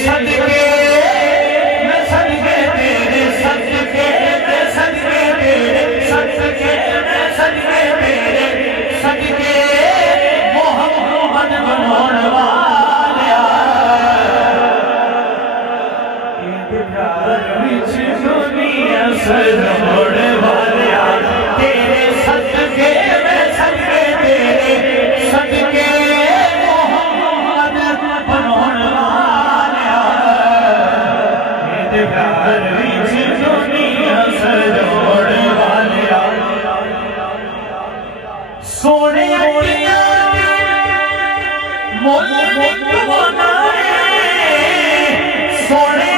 सदके मैं सदके तेरे सदके मैं सदके तेरे सदके मैं सदके तेरे सदके मोहम्मद बनोण वालिया प्यार विच दुनिया सजोड़ वालिया तेरे सदके मैं सदके तेरे सदके मोहम्मद बनोण वालिया प्यार विच दुनिया सजोड़ वालिया सोने मोल मिटवाना सोने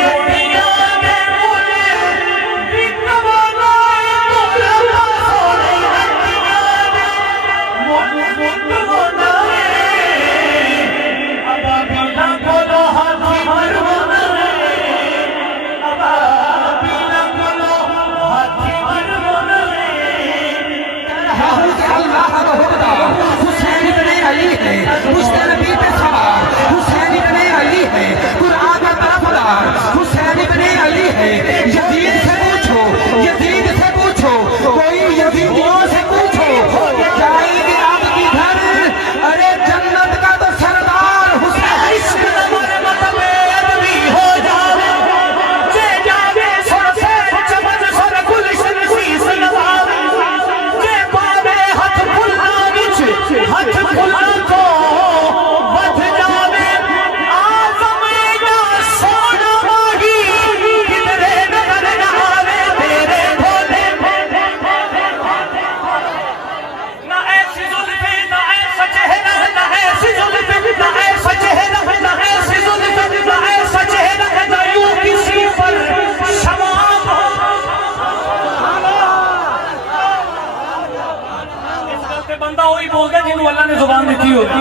बंदा वही बोलता है जिन्होंने अल्लाह ने जुबान दी होती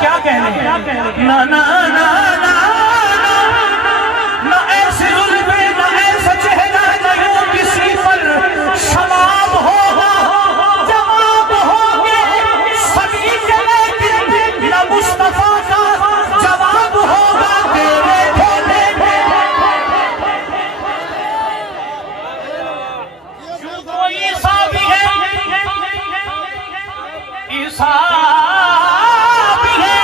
क्या कहने ना ना ना ना ना ऐसे जुल्फे ना ऐसा चेहरा ना यूं किसी पर शबाब होगा जवाब होंगे सभी के लेकिन ना मुस्तफा का जवाब होगा तेरे ढोले कोई सा भी है ईसा भी है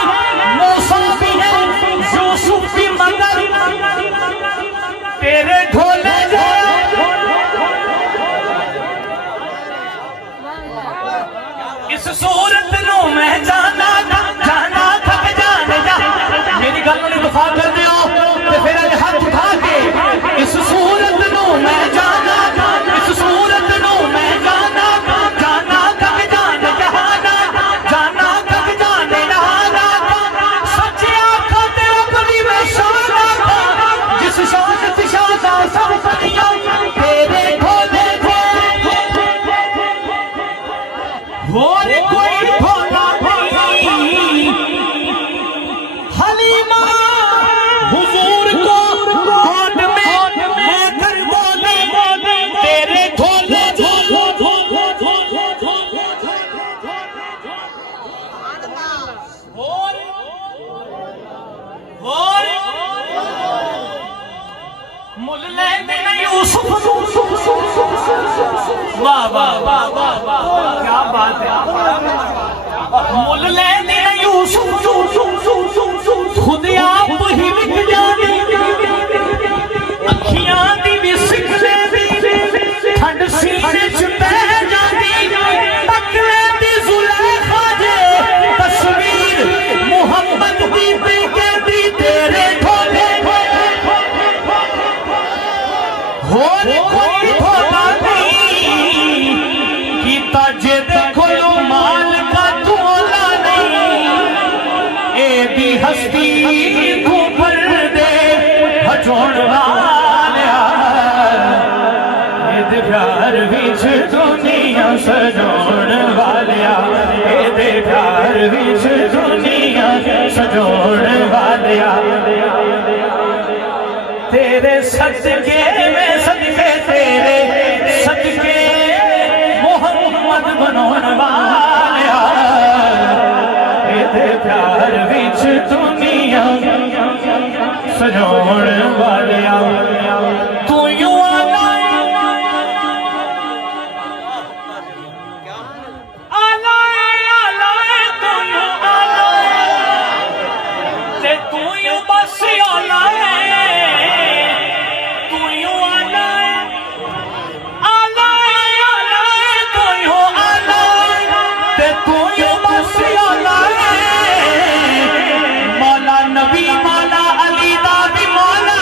मूसा भी है यूसुफ भी मगर तेरे ढोले इस सूरत नो मैं जाना जाना थक जाने जा मेरी गल में दफा कर दियो ते फिर अज हाथ उठा के इस सूरत नो मैं जाना इस सूरत नो मैं जाना जाना थक जाने जहाना जाना थक जाने जहाना सच्चे आंखों तेरा कभी मैं शाना जिस शान से शाना सब करिया तेरे ढोले और कोई ढोला नहीं हलीमा हुजूर को गोद में लेकर बोले तेरे ढोले और मुल लेने यूसुफ वाह वाह वाह वाह वाह क्या बात है मुल लेने यूसुफ खुद आप ही विक जाने अखियां दी भी सिख लेंदी ठंड सीने च पै जांदी तकले दी जुलेखा जे तस्वीर मुहम्मद दी पे कहंदी तेरे ढोले होर कोई ढोला नहीं कीता जे देखो माल का तोला नहीं ए दी हस्ती तू पर दे हजोड़ वालिया ए प्यार विच दुनिया सजोड़ वालिया ए प्यार विच दुनिया सजोड़ वालिया तेरे सदके में सदके तेरे सदके मोहम्मद बनोण वालिया प्यार विच दुनिया सजाउण वालिया तू यूं आला तू यूं आला ते तू यूं बस आला तू यूं आला तू यूं आला ते तू यूं बस आला मौला नबी मौला अली दा भी मौला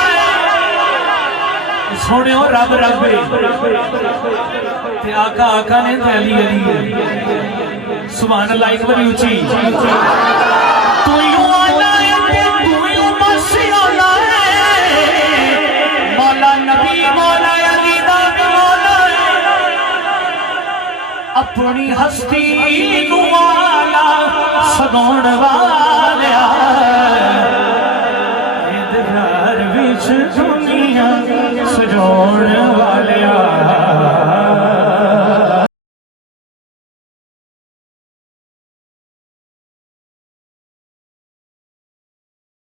सुनियो रब रब ते आका आका ने ते अली अली सुभान अल्लाह एक बार ऊंची तू यूं आला ते तू यूं बस आला मौला नबी मौला अली दा भी मौला अपनी हस्ती नू आला सदाउण वाले